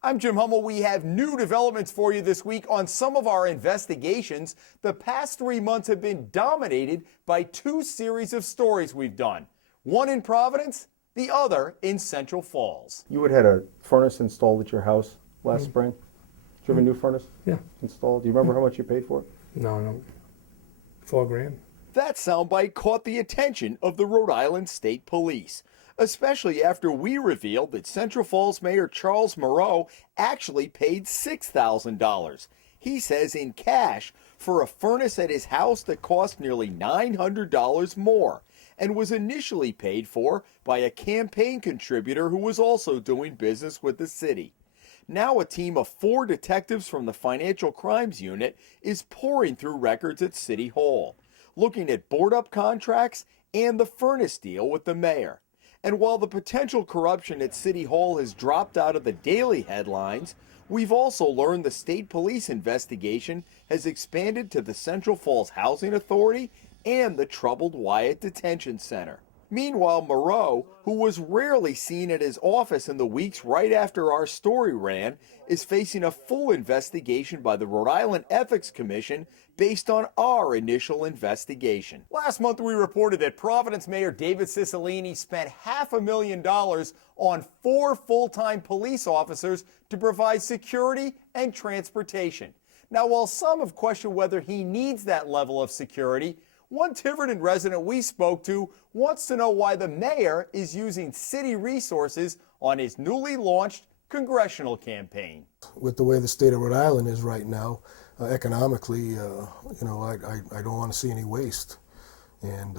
I'm Jim Hummel. We have new developments for you this week on some of our investigations. The past 3 months have been dominated by two series of stories we've done. One in Providence, the other in Central Falls. You had a furnace installed at your house last spring. Did you have a new furnace installed? Do you remember how much you paid for it? No. $4,000. That soundbite caught the attention of the Rhode Island State Police, especially after we revealed that Central Falls Mayor Charles Moreau actually paid $6,000. He says in cash for a furnace at his house that cost nearly $900 more and was initially paid for by a campaign contributor who was also doing business with the city. Now a team of 4 detectives from the Financial Crimes Unit is pouring through records at City Hall, looking at board-up contracts and the furnace deal with the mayor. And while the potential corruption at City Hall has dropped out of the daily headlines, we've also learned the state police investigation has expanded to the Central Falls Housing Authority and the troubled Wyatt Detention Center. Meanwhile, Moreau, who was rarely seen at his office in the weeks right after our story ran, is facing a full investigation by the Rhode Island Ethics Commission based on our initial investigation. Last month, we reported that Providence Mayor David Cicilline spent $500,000 on 4 full-time police officers to provide security and transportation. Now, while some have questioned whether he needs that level of security, one Tiverton resident we spoke to wants to know why the mayor is using city resources on his newly launched congressional campaign. With the way the state of Rhode Island is right now, economically, I don't want to see any waste, and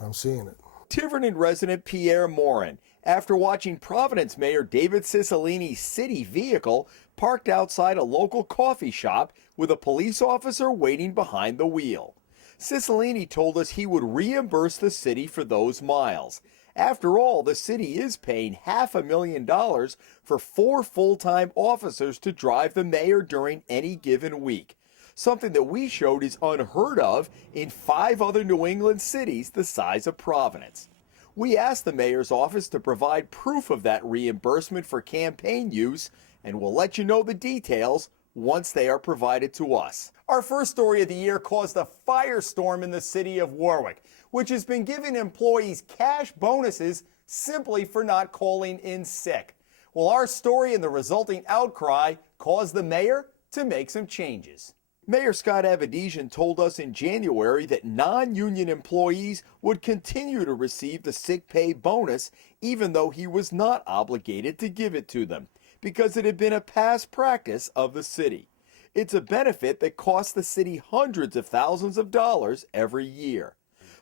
I'm seeing it. Tiverton resident Pierre Morin, after watching Providence Mayor David Cicilline's city vehicle parked outside a local coffee shop with a police officer waiting behind the wheel. Cicilline told us he would reimburse the city for those miles. After all, the city is paying $500,000 for 4 full-time officers to drive the mayor during any given week, something that we showed is unheard of in 5 other New England cities the size of Providence. We asked the mayor's office to provide proof of that reimbursement for campaign use, and we'll let you know the details once they are provided to us. Our first story of the year caused a firestorm in the city of Warwick, which has been giving employees cash bonuses simply for not calling in sick. Well, our story and the resulting outcry caused the mayor to make some changes. Mayor Scott Avedisian told us in January that non-union employees would continue to receive the sick pay bonus even though he was not obligated to give it to them, because it had been a past practice of the city. It's a benefit that costs the city hundreds of thousands of dollars every year.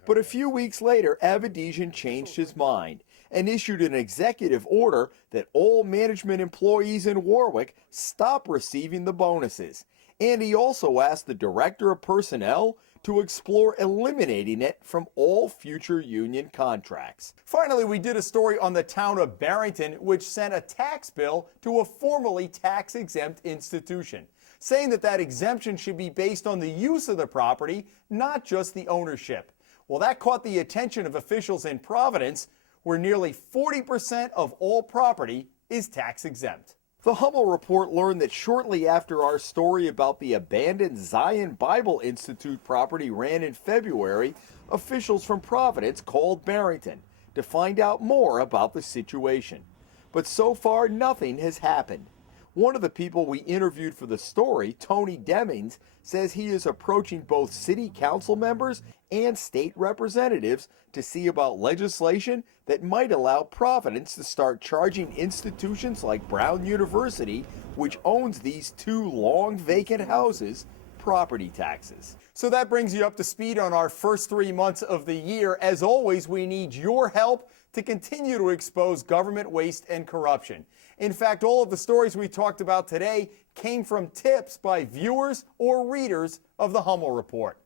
But a few weeks later, Avedisian changed his mind and issued an executive order that all management employees in Warwick stop receiving the bonuses. And he also asked the director of personnel to explore eliminating it from all future union contracts. Finally, we did a story on the town of Barrington, which sent a tax bill to a formerly tax-exempt institution, saying that that exemption should be based on the use of the property, not just the ownership. Well, that caught the attention of officials in Providence, where nearly 40% of all property is tax-exempt. The Hummel report learned that shortly after our story about the abandoned Zion Bible Institute property ran in February, officials from Providence called Barrington to find out more about the situation. But so far, nothing has happened. One of the people we interviewed for the story, Tony Demings, says he is approaching both city council members and state representatives to see about legislation that might allow Providence to start charging institutions like Brown University, which owns these 2 long vacant houses, property taxes. So that brings you up to speed on our first 3 months of the year. As always, we need your help to continue to expose government waste and corruption. In fact, all of the stories we talked about today came from tips by viewers or readers of the Hummel Report.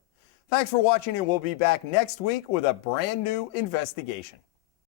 Thanks for watching, and we'll be back next week with a brand new investigation.